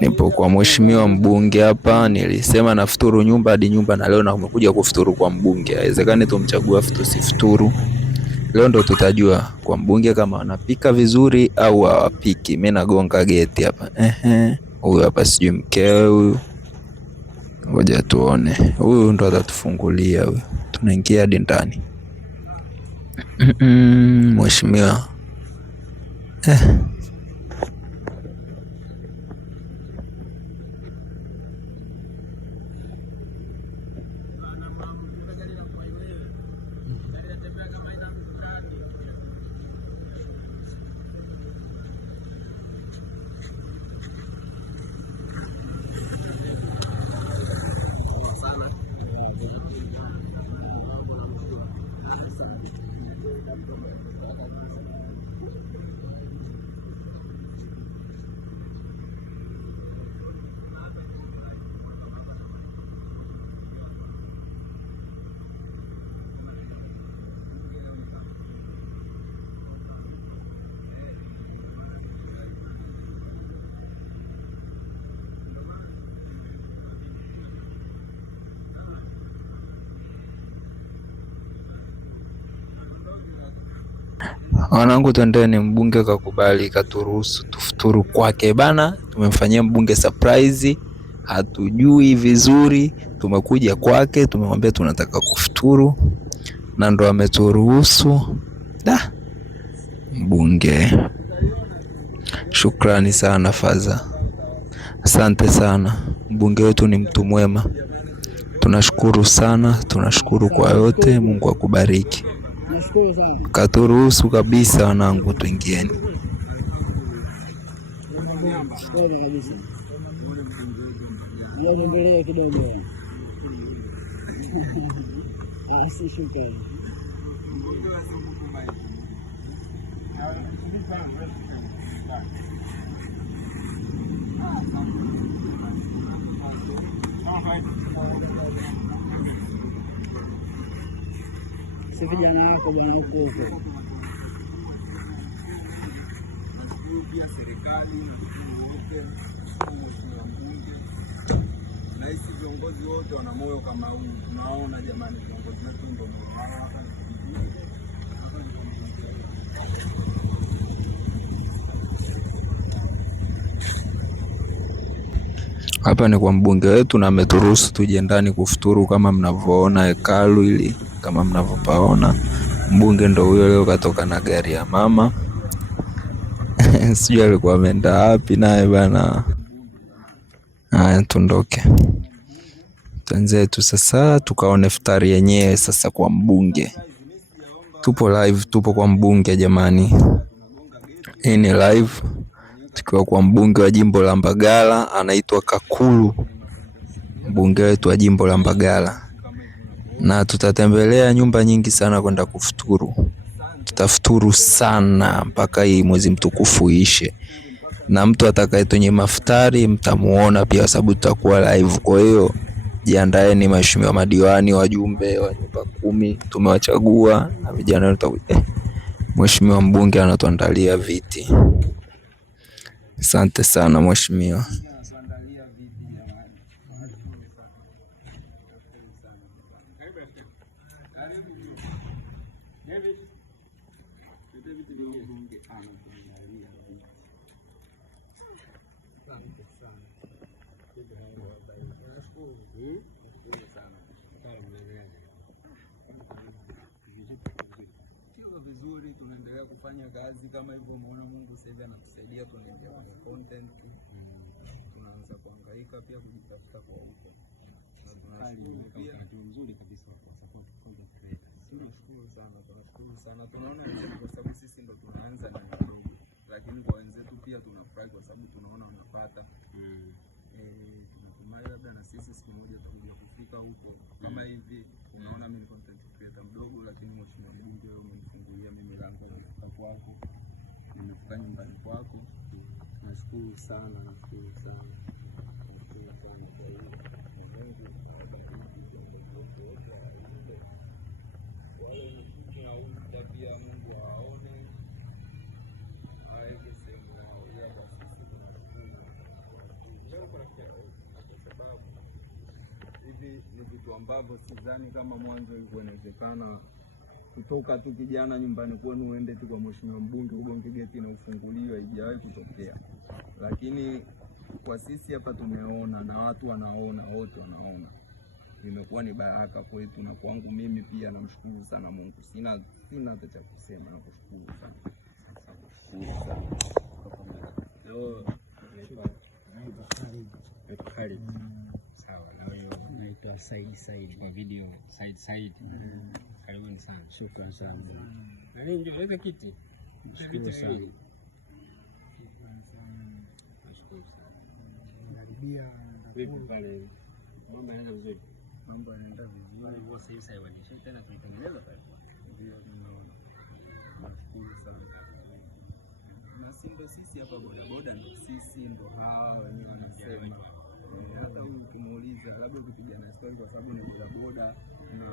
Nipo kwa mheshimiwa mbunge hapa, nilisema nafuturu nyumba hadi nyumba, na leo nakuja kufuturu kwa mbunge. Haiwezekani tumchagua afu tusifuturu. Leo ndo tutajua kwa mbunge kama wanapika vizuri au hawapiki. Mimi nagonga geti hapa. Huyu hapa sijui mkewe huyu. Ngoja tuone. Huyu ndo atatufungulia huyu. Tunaingia hadi ndani. Mheshimiwa. Wanangu, twendeni, mbunge kakubali, katuruhusu tufuturu kwake bana. Tumemfanyia mbunge surprise, hatujui vizuri, tumekuja kwake, tumemwambia tunataka kufuturu na ndo ameturuhusu. Mbunge, shukrani sana Faza, asante sana. Mbunge wetu ni mtu mwema, tunashukuru sana, tunashukuru kwa yote. Mungu akubariki. Katuruhusu kabisa wanangu, tuingieni. Si vijana wako bwana huko serikali wote, na hisi viongozi wote wana moyo kama huu. Tunaona jamani, viongozi wetu ndio hapa ni kwa mbunge wetu na ameturuhusu tuje ndani kufuturu kama mnavyoona hekalu hili, kama mnavyopaona. Mbunge ndo huyo, leo katoka na gari ya mama. Sijui alikuwa ameenda wapi naye bana. Haya, tundoke tenzetu sasa tukaone futari yenyewe sasa kwa mbunge. Tupo live, tupo kwa mbunge jamani. Hii ni live tukiwa kwa mbunge wa jimbo la Mbagala, anaitwa Kakulu, mbunge wetu wa jimbo la Mbagala. Na tutatembelea nyumba nyingi sana kwenda kufuturu. Tutafuturu sana mpaka hii mwezi mtukufu ishe, na mtu atakayetonye mafutari mtamuona pia, sababu tutakuwa live. Kwa hiyo jiandaeni, mheshimiwa madiwani, wajumbe wa nyumba 10 tumewachagua, na vijana tutakuja. Mheshimiwa mbunge anatuandalia viti. Asante sana mheshimiwa. Vizuri, tunaendelea kufanya kazi kama hivyo. Umeona Mungu sasa hivi anatusaidia, tunaendelea kufanya content, tunaanza kuhangaika pia kujitafuta kwa huko. Tunashukuru mzuri kabisa kwa support content creator. Tunashukuru sana. Tunaona wenzetu kwa sababu sisi ndo tunaanza na kidogo, lakini kwa wenzetu pia tunafurahi kwa sababu tunaona wanapata. Tunatumai labda na sisi siku moja tutakuja kufika huko kama hivi. Unaona mimi ni content creator mdogo, lakini mheshimiwa mbunge wewe umenifungulia mimi lango la kwako, nimefika nyumbani kwako. Nashukuru sana kwa hiyo Mungu aone aweke sehemu yao. hivi ni vitu ambavyo sidhani kama mwanzo ilikuwa inawezekana kutoka tu kijana nyumbani kwenu uende tu kwa mheshimiwa mbunge ugonge geti na ufunguliwe, haijawahi kutokea. Lakini kwa sisi hapa tumeona na watu wanaona, wote wanaona, imekuwa ni baraka kwetu, na kwangu mimi pia namshukuru sana Mungu. Sina hata cha kusema, nakushukuru sana. Sawa, na wewe unaitwa Said kwa video Said. Karibuni sana. Shukrani sana. Na nini ndio ile kiti? Shukrani sana. Nashukuru sana. Vipi pale? Mambo yanaenda vizuri? Mambo yanaenda vizuri. Wao sasa hivi wanashinda tena kuitengeneza pale. Ndio tunaona. Nashukuru sana. Na Simba sisi hapa bodaboda ndo sisi ndo hao wenyewe wanasema. Hata huyu ukimuuliza labda ukipigana story kwa sababu ni bodaboda na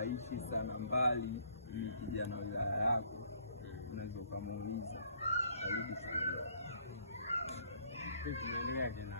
aishi sana mbali, ni kijana wa wilaya yako, unaweza ukamuuliza. Karibu sana. Tunaendelea tena.